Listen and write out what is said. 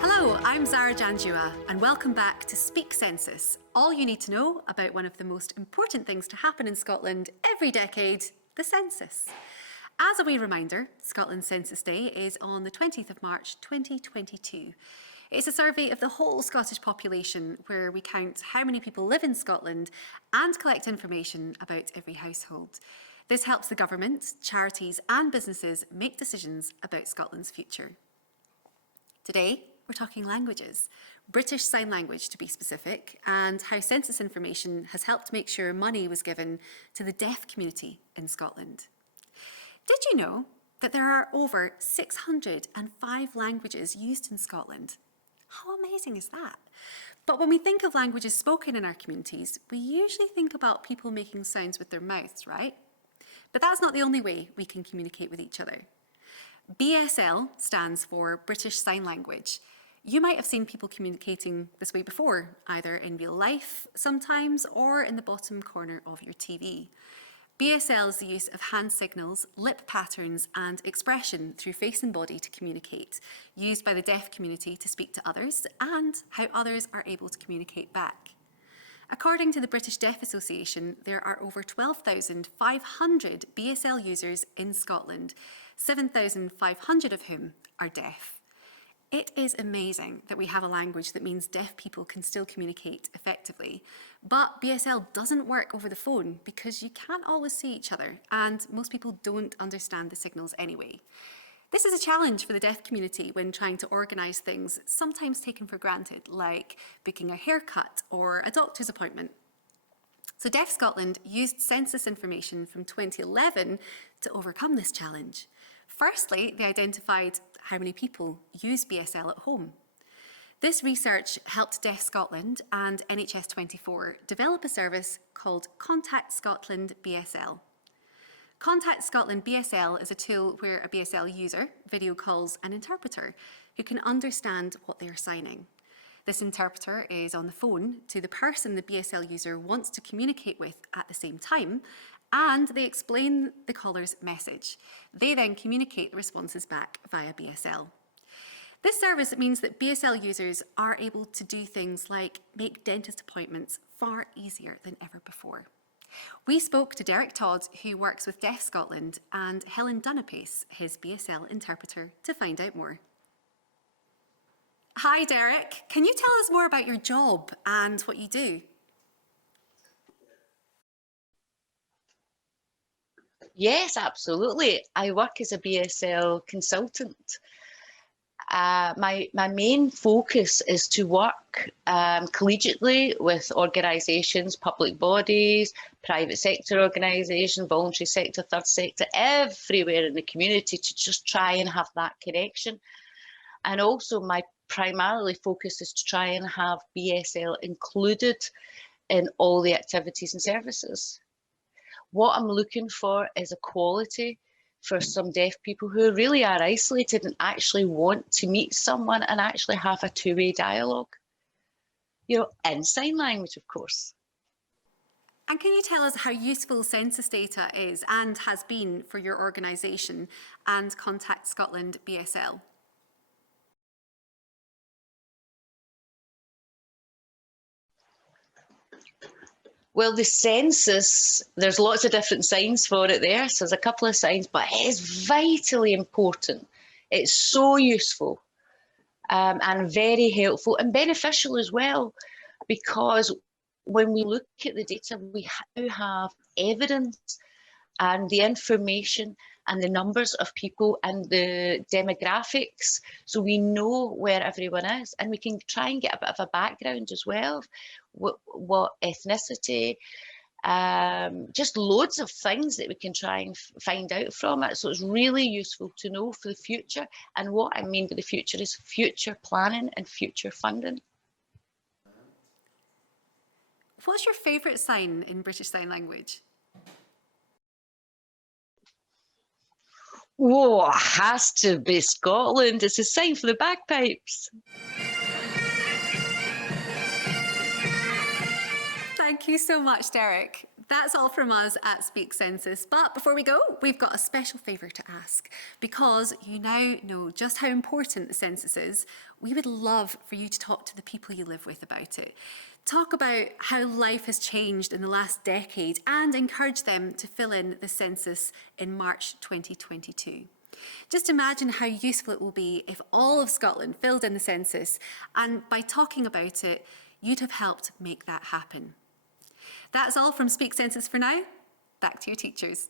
Hello, I'm Zara Janjua, and welcome back to Speak Census, all you need to know about one of the most important things to happen in Scotland every decade, the census. As a wee reminder, Scotland Census Day is on the 20th of March 2022. It's a survey of the whole Scottish population where we count how many people live in Scotland and collect information about every household. This helps the government, charities and businesses make decisions about Scotland's future. Today, we're talking languages, British Sign Language to be specific, and how census information has helped make sure money was given to the deaf community in Scotland. Did you know that there are over 605 languages used in Scotland? How amazing is that? But when we think of languages spoken in our communities, we usually think about people making sounds with their mouths, right? But that's not the only way we can communicate with each other. BSL stands for British Sign Language. You might have seen people communicating this way before, either in real life sometimes or in the bottom corner of your TV. BSL is the use of hand signals, lip patterns and expression through face and body to communicate, used by the deaf community to speak to others and how others are able to communicate back. According to the British Deaf Association, there are over 12,500 BSL users in Scotland, 7,500 of whom are deaf. It is amazing that we have a language that means deaf people can still communicate effectively, but BSL doesn't work over the phone because you can't always see each other and most people don't understand the signals anyway. This is a challenge for the deaf community when trying to organise things sometimes taken for granted, like booking a haircut or a doctor's appointment. So Deaf Scotland used census information from 2011 to overcome this challenge. Firstly, they identified how many people use BSL at home. This research helped Deaf Scotland and NHS24 develop a service called Contact Scotland BSL. Contact Scotland BSL is a tool where a BSL user video calls an interpreter who can understand what they are signing. This interpreter is on the phone to the person the BSL user wants to communicate with at the same time, and they explain the caller's message. They then communicate the responses back via BSL. This service means that BSL users are able to do things like make dentist appointments far easier than ever before. We spoke to Derek Todd, who works with Deaf Scotland, and Helen Dunapace, his BSL interpreter, to find out more. Hi Derek, can you tell us more about your job and what you do? Yes, absolutely. I work as a BSL consultant. My main focus is to work collegiately with organisations, public bodies, private sector organisations, voluntary sector, third sector, everywhere in the community to just try and have that connection. And also my primarily focus is to try and have BSL included in all the activities and services. What I'm looking for is equality for some deaf people who really are isolated and actually want to meet someone and actually have a two-way dialogue, you know, in sign language, of course. And can you tell us how useful census data is and has been for your organisation and Contact Scotland BSL? Well, the census, there's lots of different signs for it there. So there's a couple of signs, but it is vitally important. It's so useful and very helpful and beneficial as well, because when we look at the data, we now have evidence and the information and the numbers of people and the demographics, so we know where everyone is, and we can try and get a bit of a background as well, what ethnicity, just loads of things that we can try and find out from it. So it's really useful to know for the future, and what I mean by the future is future planning and future funding. What's your favourite sign in British Sign Language? Oh, it has to be Scotland. It's a sign for the bagpipes. Thank you so much, Derek. That's all from us at Speak Census. But before we go, we've got a special favour to ask. Because you now know just how important the census is, we would love for you to talk to the people you live with about it. Talk about how life has changed in the last decade and encourage them to fill in the census in March 2022. Just imagine how useful it will be if all of Scotland filled in the census, and by talking about it, you'd have helped make that happen. That's all from Speak Census for now. Back to your teachers.